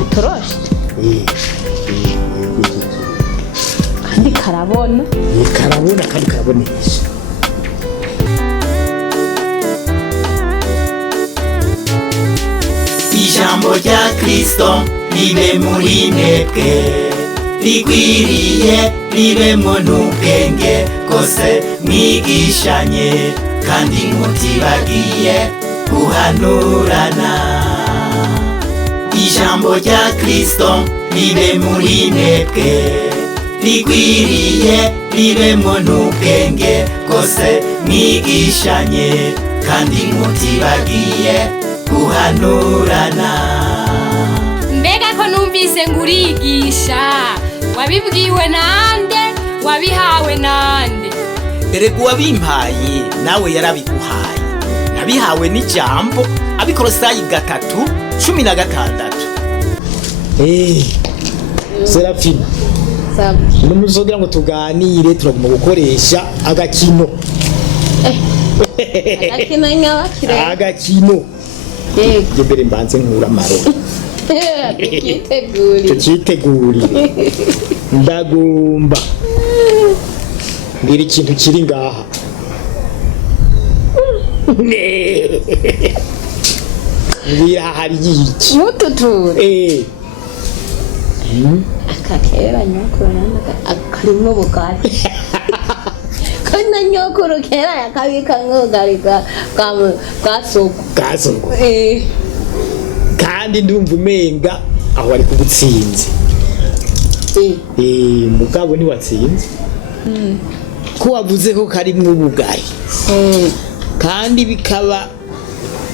Atoroshye kandi karabona kandi karabonesha. Ijambo rya Kristo ribe muri mwebwe, rigwiriye ribemo n'ubwenge bwose, mwigishanye kandi mutibagiye guhanurana. Ijambo rya Kristo ribe muri mwebwe, rigwiriye ribemo n'ubwenge bwose, mwigishanye kandi mutibagiye guhanurana. Mbega ko numvise ngurigisha, wabibwiwe nande, wabihawe nande? Erega wabimpaye nawe yarabiguhaye, nabihawe n'ijambo, Abikolosayi 3:16. Serafina, numuzogira ngo tuganire, turagomba gukoresha agakino. agakino nyabakire. Agakino. Yego mbere mbanze nkura maro. Tukiteguri. Ndagomba ngira ikintu kiri ngaha. Ngira hari iki? Mututure. Akakera nyokuru nanda akarimo bugari. Kana nyokuru kera yakabika ngogari gasoko. Kandi ndumva umenga aho ari kubutsinze. Mugabo ni watsinze. Ko wavuze ko kari mu bugari. Kandi bikaba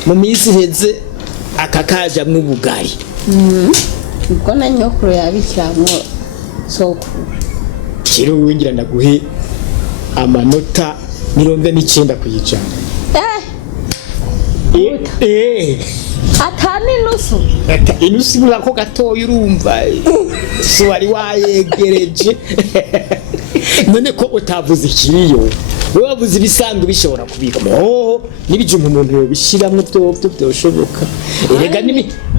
mu minsi heze akakaja mu bugari. Ubwo na nyokuru yabikiramo soko. Kiro wingira ndaguhe amanota 99 kuyijana. Atani nusu. Inusi mulako gatoya urumva. So wari wayegereje. None ko utavuze ikiriyo. Wewe wavuze ibisanzwe bishobora kubika. Nibijumba umuntu yobishiramwe byo byoshoboka. Erega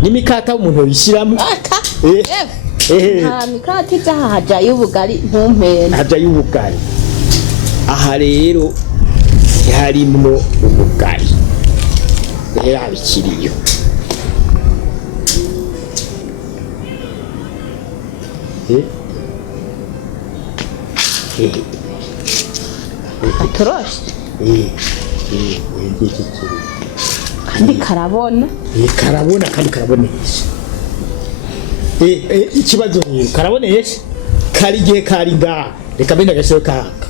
nimikata umuntu yobishiramwe. Mikati haja y'ubugari ntumpera. Haja y'ubugari. Aha rero harimwo ubugari. Rero abikiriyo. Atoroshye kandi karabona kandi karabonesha. Ikibazo ni karabonesha kari gihe kari ngaha, reka benda gasho kaka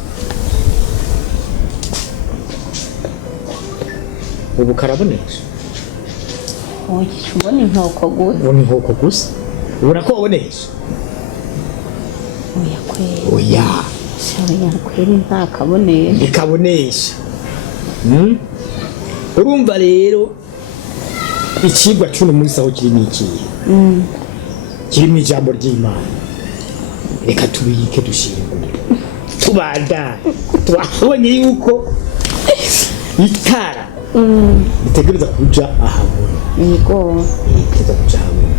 ubu karabonesha. Ubona inkoko gusa ubona ko wabonesha. Oya kweri nta kabonesha. Ikabonesha. Urumva rero ikigwa cy'uno munsi aho kiri nikiye. Kiri mu ijambo ry'Imana. Reka tubike dushingura. Tubanda. Twabonye yuko Itara itegereza kuja ahabona. Yego. Itegereza kuja ahabona.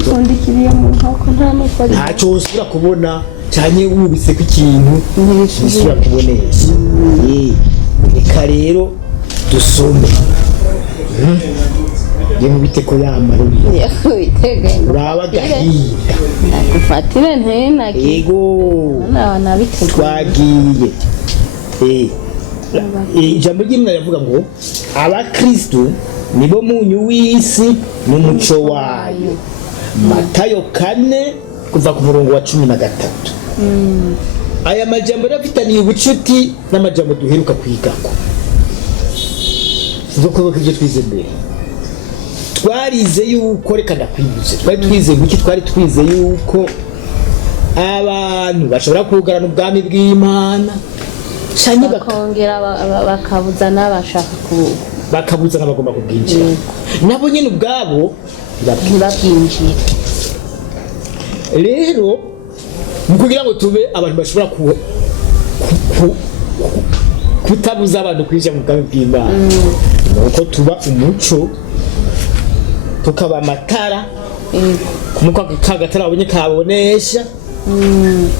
Ikondikiriye mu nkoko nta n'ukuri. Ntacyo usura kubona cyane wubise ku ikintu usura kubonesha. Reka rero dusome. Yemu biteko yamaruri. Uraba gahinda. Ndagufatire ntenagi. Yego. Nabana biteko. Twagiye. Ijambo ry'Imana rivuga ngo abakristo nibo munyu w'isi n'umuco wayo. Matayo 4 kuva ku murongo wa 13. Aya majambo rafitaniye ubucuti n'amajambo duheruka kwigako. Zoko ibyo twize mbere. Twarize yuko reka ndakwibutse. Twari twize guki twari twize yuko abantu bashobora kugarana ubwami bw'Imana. Cyane bakongera bakabuza n'abashaka bakabuza n'abagomba kubwinjira. Nabo nyine ubwabo ntibabwinjira. Rero kugira ngo tube abantu bashobora kutabuza abantu kwija mu bwami bw'Imana nuko tuba umuco tukaba amatara kumuka kagatara abonye kabonesha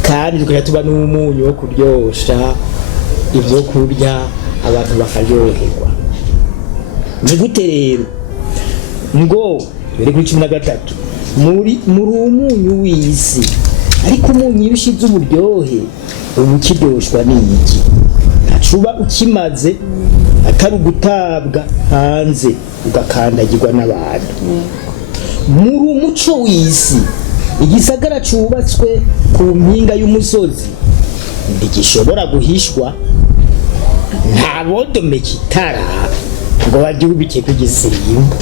kandi tukajya tuba n'umunyu wo kuryosha ibyo kurya abantu bakaryoherwa. Ni gute rero ngo bere kuri 13 muri umunyu w'isi ariko umunyu iyo ushize uburyohe ubu kiryoshwa n'iki ntacuba ukimaze atari ugutabwa hanze ugakandagirwa n'abantu. Muri umuco w'isi igisagara cubatswe ku mpinga y'umusozi ntigishobora guhishwa nta bodomeka itara ngo bagihubike ku gisimba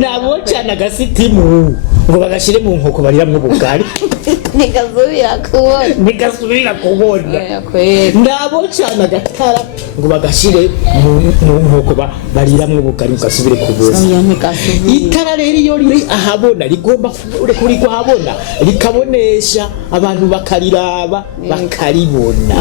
nabocana agasitimu ngo bagashire mu nkoko bariramwo ubugari ntigasubira kubona nabocana agatara ngo bagashire mu nkoko bariramwo ubugari ugasubire kubona. Itara rero iyo riri ahabona rigomba kurigwa ahabona rikabonesha abantu bakariraba bakaribona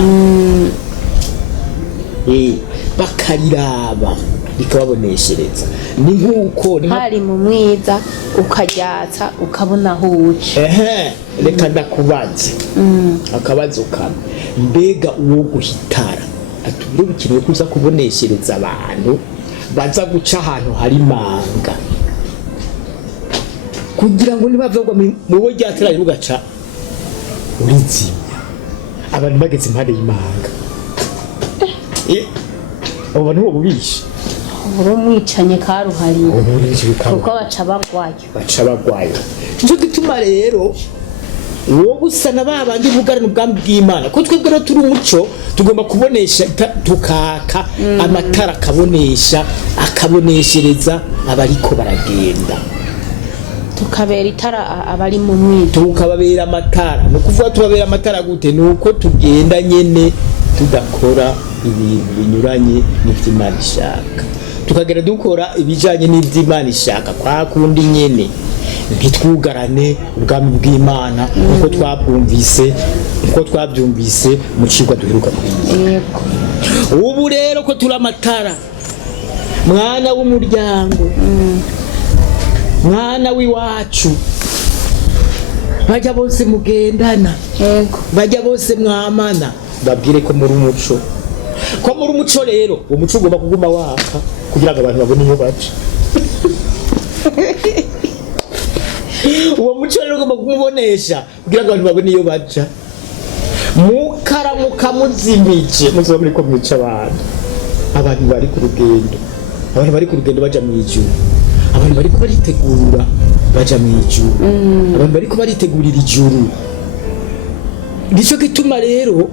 bakariraba bikababoneshereza. Ni nkuko hari mu mwiza ukaryatsa ukabona aho uca. Reka ndakubaze akabazo kamwe mbega uwo guhitara atubire bikeneye kuza kuboneshereza abantu baza guca ahantu hari manga kugira ngo nibavugwa mu bo ryateranye ugaca urizimya abantu bageze impande y'imanga abo nibo bubisha umwicanye karuhariye kuko baca bagwayo. Nico gituma rero uwo gusana babandi bugarana ubwami bw'Imana ko twebwe no turi umuco tugomba kubonesha tukaka amatara akabonesha akaboneshereza abariko baragenda tukabera itara abari mu mwiza tukababera amatara no kuvuga tubabera amatara gute nuko tugenda nyene tudakora ibintu binyuranye n'ivy'Imana ishaka tukagera dukora ibijanye n'ivy'Imana ishaka kwa kundi nyene ntitwugarane ubwami bw'Imana uko twabyumvise mu cigwa duheruka kwiga. Ubu rero ko turi amatara mwana w'umuryango mwana w'iwacu bajya bose mugendana bajya bose mwamana babwire ko muri umuco rero uwo muco ugomba kuguma waka kugira ngo abantu babone iyo baca. Uwo muco rero ugomba kumubonesha kugira ngo abantu babone iyo baca. Mukaramuka muzimije muzoba muri ko mwica abantu bari ku rugendo baja mu ijuru abantu bari ko baritegura baja mu ijuru abantu bari ko baritegurira ijuru. Nico gituma rero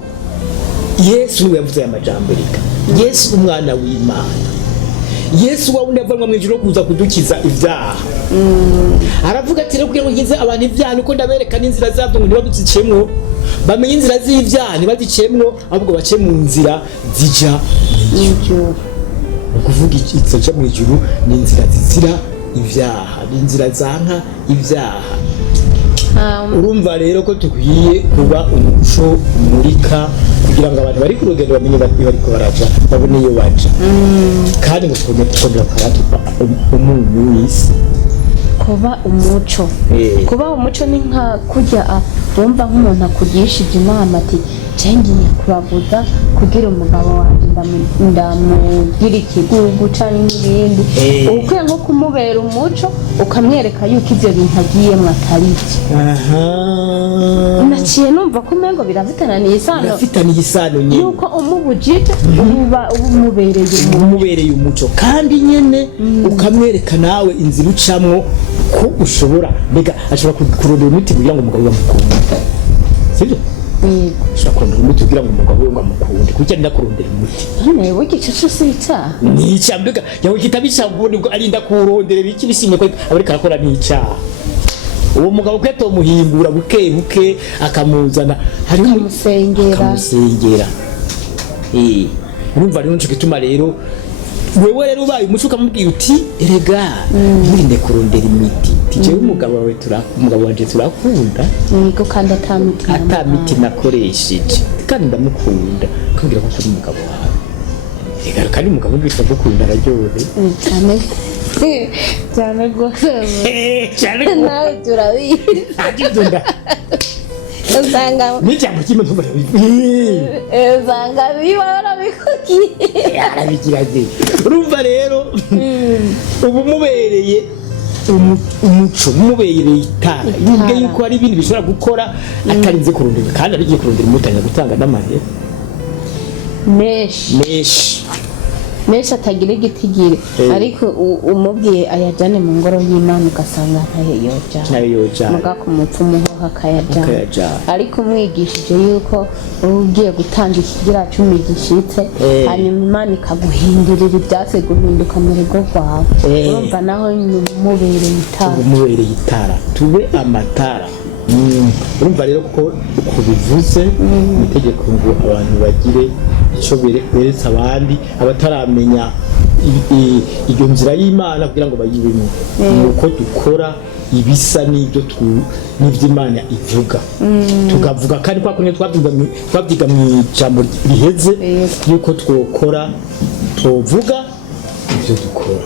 Yesu niwe yavuze aya majambo reka Yesu umwana w'Imana Yesu wawundi avanwa mu ijuru kuza kudukiza ivyaha aravuga ati rero kugira ngo nkize abantu ivyaha nuko ndabereka n'inzira zavyo ngo ntibazicemwo bamenye inzira z'ivyaha ntibazicemwo ahubwo bace mu nzira zija mu ijuru. Ukuvuga izo mu ijuru ni inzira zizira ivyaha ni inzira zanka ivyaha. Urumva rero ko tukwiye kuba umuco umurika kugira ngo abantu bari ku rugendo bamenye bariko baraja babone iyo baja kandi ngo twongera karatupa umuntu w'isi kuba umuco ni nka kujya wumva nk'umuntu akugishije inama ati cengiye kuraguza kugira umugabo wanjye ndamugira ikigugu canke n'ibindi ukwiye nko kumubera umuco ukamwereka yuko ivyo bintu agiyemwo atari vyo. Naciye numva ko umengo birafitaniye isano nyene yuko umubujije uba umubereye umuco kandi nyene ukamwereka nawe inzira ucamwo ko ushobora mbega ashobora kurondera umuti kugira ngo umugabo yamukunde sibyo ushobora kurondera umuti kugira ngo umugabo we amukunde kugira ngo kurondera umuti none wigice cyose icyaha ni icyaha mbega yawe kitabisha ubone bwo arinda kurondera iki bisinye ko abari karakora ni icyaha. Uwo mugabo kweto muhimbura buke akamuzana hari umusengera urumva rero nco gituma rero wewe rero ubaye umuco ukamubwira uti erega murinde kurondera imiti ati jewe umugabo wanje turakunda niko kandi atamiti nakoresheje kandi ndamukunda kumbwira ko kuri umugabo wawe ega kandi umugabo witwa gukunda araryohe cyane rwose cyane nawe turabizi agidunda usanga n'ijambo kimwe ntumva usanga biba barabikukiye arabigira ati urumva rero ubu mubereye umuco mubereye itara yubwe yuko hari ibindi bishobora gukora atarinze kurondera kandi arigiye kurondera umutanya gutanga n'amahera menshi atagira igitigiri ariko umubwiye ayajane mu ngoro y'Imana ugasanga ntayo yoja muga ku mupfumu ho hakayajana ariko umwigishije yuko ugiye gutanga ikigira cumi gishitse hanyuma Imana ikaguhindurira ibyatse guhinduka mu rugo rwawe urumva naho mubereye itara tube amatara urumva rero ko uko bivuze mu itegeko ngo abantu bagire icyo beretse abandi abataramenya iyo nzira y'Imana kugira ngo bayibemo nuko dukora ibisa n'ibyo Imana ivuga tukavuga kandi kwa kunye twabyiga mu ijambo riheze yuko twokora tuvuga ibyo dukora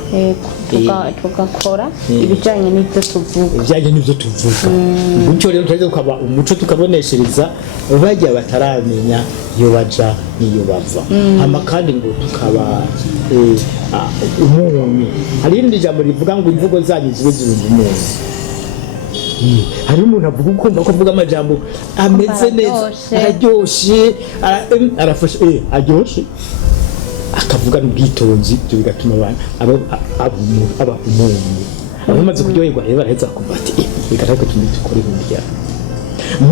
tugakora ibijyanye n'ibyo tuvuga gutyo rero tugeze tukaba umuco tukaboneshereza bajya bataramenya iyo baja n'iyo bava hama kandi ngo tukaba umunyu hari irindi jambo rivuga ngo imvugo zanyu zibe zirunze umunyu hari umuntu avuga ukumva ko avuga amajambo ameze neza araryoshe arafashe aryoshye akavuga n'ubwitonzi byo bigatuma abantu aba umuntu abamaze kuryoherwa rero baraheza kumva ati bigaragara ko tumikore burya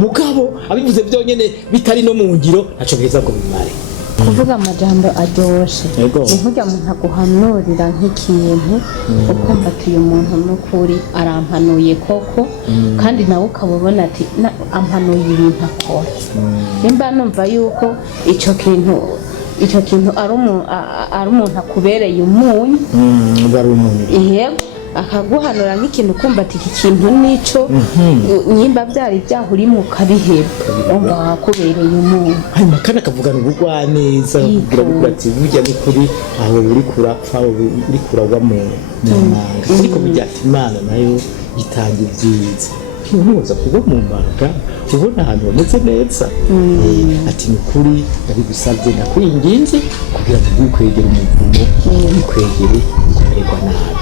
mugabo abivuze byonyene bitari no mu ngiro naco biheza ngo bimare kuvuga amajambo aryoshe nkugira umuntu aguhanurira nk'ikintu ukumva ati uyu muntu n'ukuri arampanuye koko kandi nawe ukabona ati ampanuye ibintu akora nimba numva yuko icyo kintu ari umuntu akubereye umunyu bari umunyu yego akaguhanura nk'ikintu kumva ati iki kintu nico nyimba byari byahurimo kabihera umva wakubereye umuntu hanyuma kandi akavugana ubugwa neza kugira ati burya ni kuri aho uri kurapfa uri kuragwa mu manga ariko burya ati Imana nayo itanga ibyiza ntuza kuba mu manga ubona ahantu hameze neza ati ni kuri nabigusabye nakwinginze kugira ngo wikwegere umuvumo wikwegere kumererwa nabi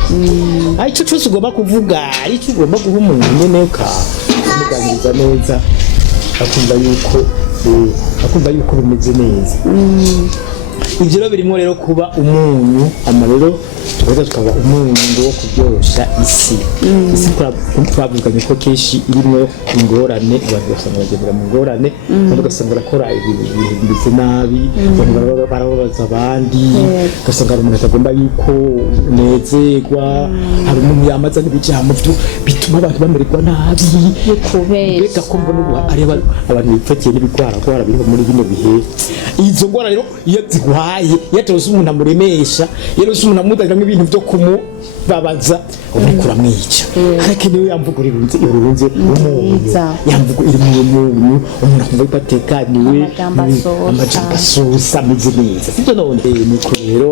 aricyo cyose ugomba kuvuga aricyo ugomba guha umuntu nyene ukamuganiriza neza akumva yuko bimeze neza ibyo rero birimo rero kuba umunyu rero tukaza tukaba umunyu wo kuryoshya isi twavuganye ko kenshi irimo ingorane abantu basanga bagendera mu ngorane kandi ugasanga barakora ibintu bimeze nabi barababaza abandi ugasanga umuntu atagomba yuko unezerwa hari umuntu yamaza n'ibijambo bituma abantu bamererwa nabi kubera ko mbona areba abantu bifatiye n'ibigwaragwara biri muri bino bihe izo ngorane rero iyo ziguhaye yatose umuntu amuremesha yerose umuntu amudagamo ibintu byo kumubabaza ubikura mwica ariko niyo yamvuga urunze umunyu yamvuga iri mu umunyu umuntu akumva ipatekaniwe amajambo asusa ameze neza sibyo none niko rero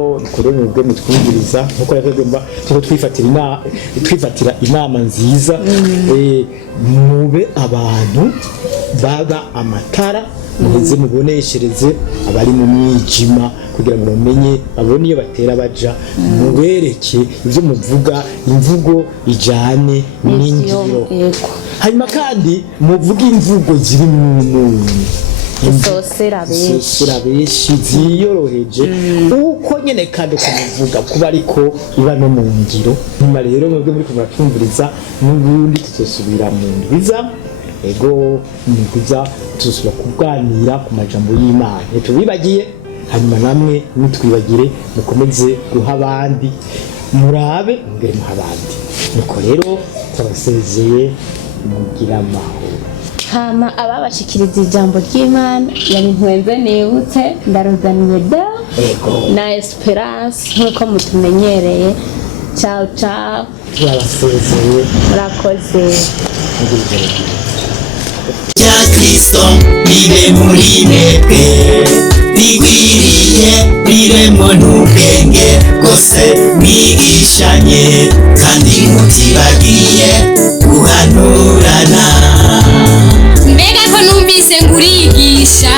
mwebwe mutwumviriza nkuko yakagomba twifatira inama nziza mube abantu baba amatara muheze muboneshereze abari mu mwijima kugira ngo bamenye babone iyo batera baja mubereke ibyo muvuga imvugo ijane n'ingiro hanyuma kandi muvuga imvugo ziri mu munyu isosera benshi ziyoroheje uko nyene kandi kumuvuga kuba ariko iba no mu ngiro nyuma rero mwebwe muri kumuratumviriza n'ubundi tuzosubira mu ndwiza ego nikuza tuzosubira kuganira ku majambo y'Imana tubibagiye hanyuma namwe nitwibagire mukomeze guha abandi murabe mbere muha abandi nuko rero twabasezeye mugira amahoro hama ababashikiriza ijambo ry'Imana yari ntwenze nibutse ndaruzaniye da na Esperance nkuko mutumenyereye ciao ciao turabasezeye murakoze rya Kristo ribe muri mwebwe rigwiriye riremwo n'ubwenge bwose mwigishanye kandi mutibagiye guhanurana. mbega ko numvise ngurigisha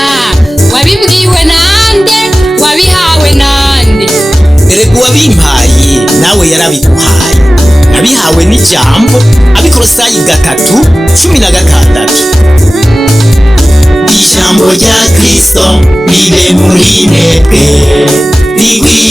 wabibwiwe nande wabihawe nande Erega uwabimpaye nawe yarabiguhaye, nabihawe n'ijambo. Abikolosayi 3:16. Ijambo rya Kristo ribe muri mwebwe rigwiriye